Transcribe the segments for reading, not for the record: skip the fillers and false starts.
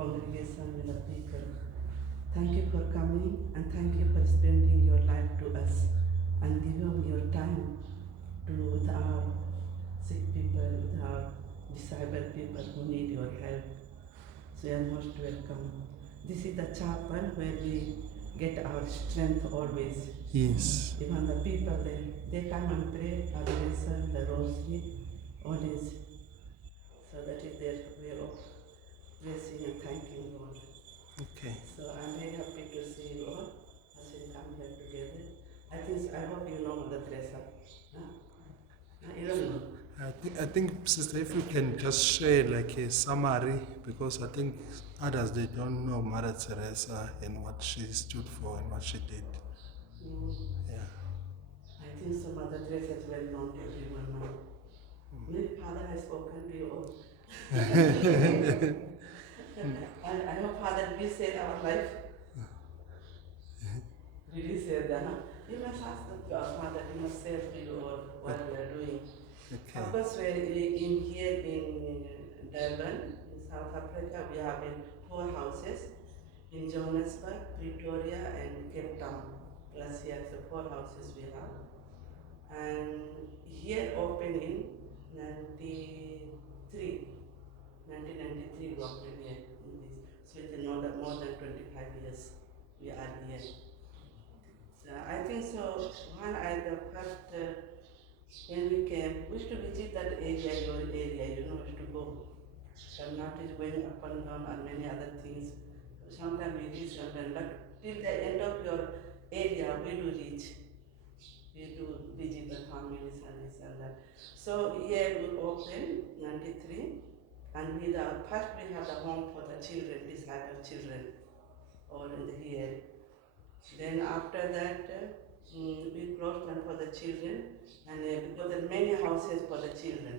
congregation, with the people. Thank you for coming and thank you for spending your life to us and giving your time to with our sick people, with our disabled people who need your help. So you are most welcome. This is the chapel where we get our strength always. Yes. Even the people, they come and pray, adoration, the rosary, always. So that is their way of praising and thanking God. Okay. So I'm very happy to see you all as we come here together. I hope you know Mother Teresa. Huh? You don't know? I think, Sister, if you can just share like a summary, because I think others, they don't know Mother Teresa and what she stood for and what she did. Yeah. I think so Mother Teresa is well known to everyone now. Maybe Father has spoken to you all. I hope Father will save our life. Did you say that? You must ask the Father, you must save you all what we are doing. Okay. Of course, we're in here in Durban, in South Africa, we have 4 houses in Johannesburg, Pretoria, and Cape Town. Plus, here the 4 houses we have. And here opened in 1993 we opened here in this. So it's more than 25 years we are here. So I think so. The first when we came, we used to visit that area, your area, we used to go. So now it is going up and down and many other things. Sometimes we reach, sometimes, but till the end of your area, we do reach. We do visit the families and this and that. So here we opened 93, and first we have the home for the children, disabled children, all in the here. Then after that, we closed down for the children, and because there are many houses for the children.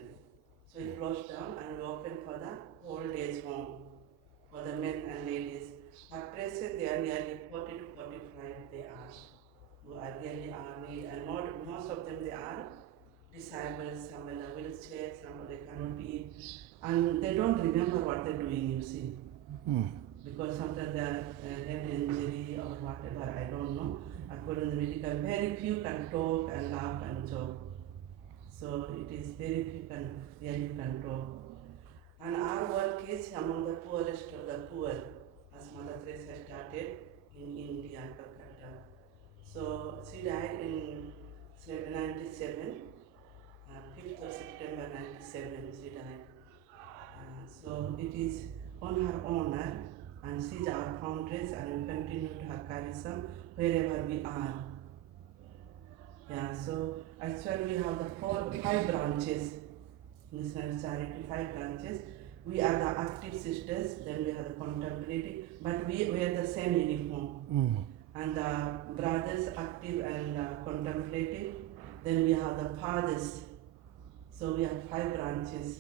So we closed down and we opened for the old age home for the men and ladies. At present, they are nearly 40 to 45 they are, who are really need, and most of them they are disabled, some in a wheelchair, some they cannot eat, and they don't remember what they're doing, you see. Because sometimes they are head injury or whatever, I don't know. According to the medical, very few can talk and laugh and joke. So it is very few can really can talk. And our work is among the poorest of the poor, as Mother Teresa started in India, Calcutta. So she died in 97, 5th of September 97 she died. So it is on her honor, and she is our foundress, and we continue to her charism wherever we are. Yeah, so actually we have the 5 branches, Missionaries Charity, 5 branches. We are the active sisters, then we have the contemplative, but we wear the same uniform. And the brothers active and contemplative, then we have the fathers. So we have 5 branches.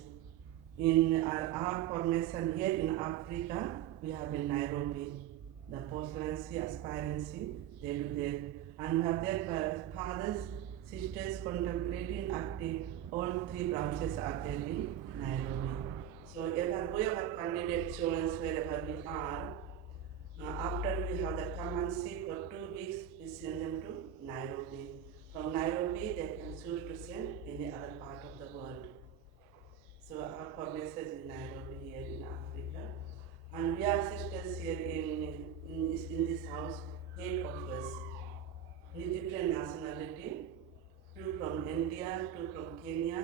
In our formation here in Africa, we have in Nairobi, the postulancy, aspirancy, they do there. And we have their fathers, sisters, contemplating, active, all 3 branches are there in Nairobi. So whoever candidate joins wherever we are, after we have the come and see for 2 weeks, we send them to Nairobi. From Nairobi, they can choose to send any other part of the world. So our formation is in Nairobi here in Africa. And we are sisters here in this house, 8 of us, with different nationality, 2 from India, 2 from Kenya,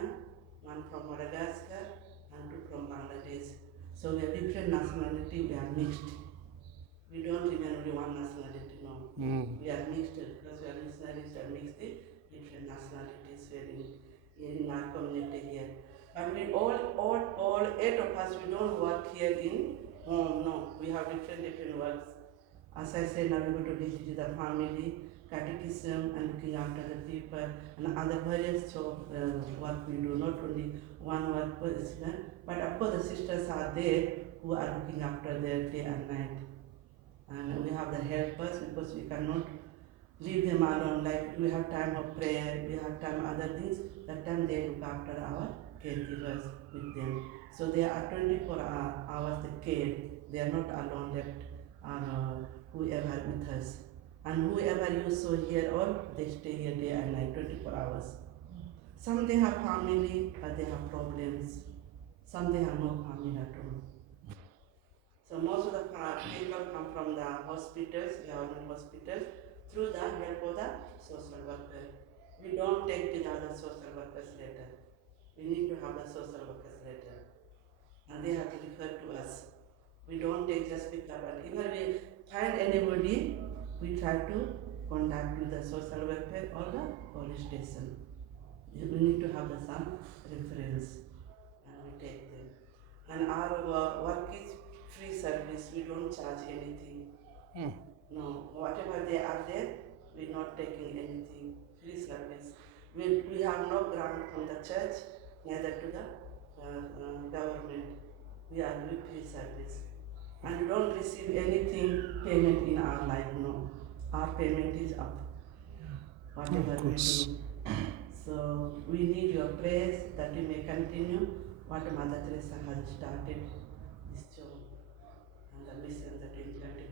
1 from Madagascar, and 2 from Bangladesh. So we are different nationality, we are mixed. We don't remain only one nationality, no. We are mixed because we are missionaries, we are mixed with different nationalities here in our community here. But we all 8 of us, we don't work here in home, no. We have different works. As I said, now we go to visit the family, catechism, and looking after the people, and other various job work we do, not only one work per student, but of course the sisters are there who are looking after their day and night. And we have the helpers because we cannot leave them alone. Like we have time of prayer, we have time other things. That time they look after our caregivers with them. So they are 24 hours the care. They are not alone left, whoever with us. And whoever you saw here, all they stay here day and night, 24 hours. Some they have family, but they have problems. Some they have no family at all. So most of the people come from the hospitals, government hospitals, through the help of the social worker. We don't take the other social workers later. We need to have the social workers later. And they have to refer to us. We don't take just pick up, and if we find anybody, we try to contact with the social welfare or the police station. We need to have some reference, and we take them. And our work is free service. We don't charge anything. No, whatever they are there, we're not taking anything. Free service. We have no grant from the church, neither to the government. We are doing free service. And we don't receive anything payment in our life, no. Our payment is up, whatever we do. So we need your prayers that we may continue what Mother Teresa has started, this job and the mission that we implemented.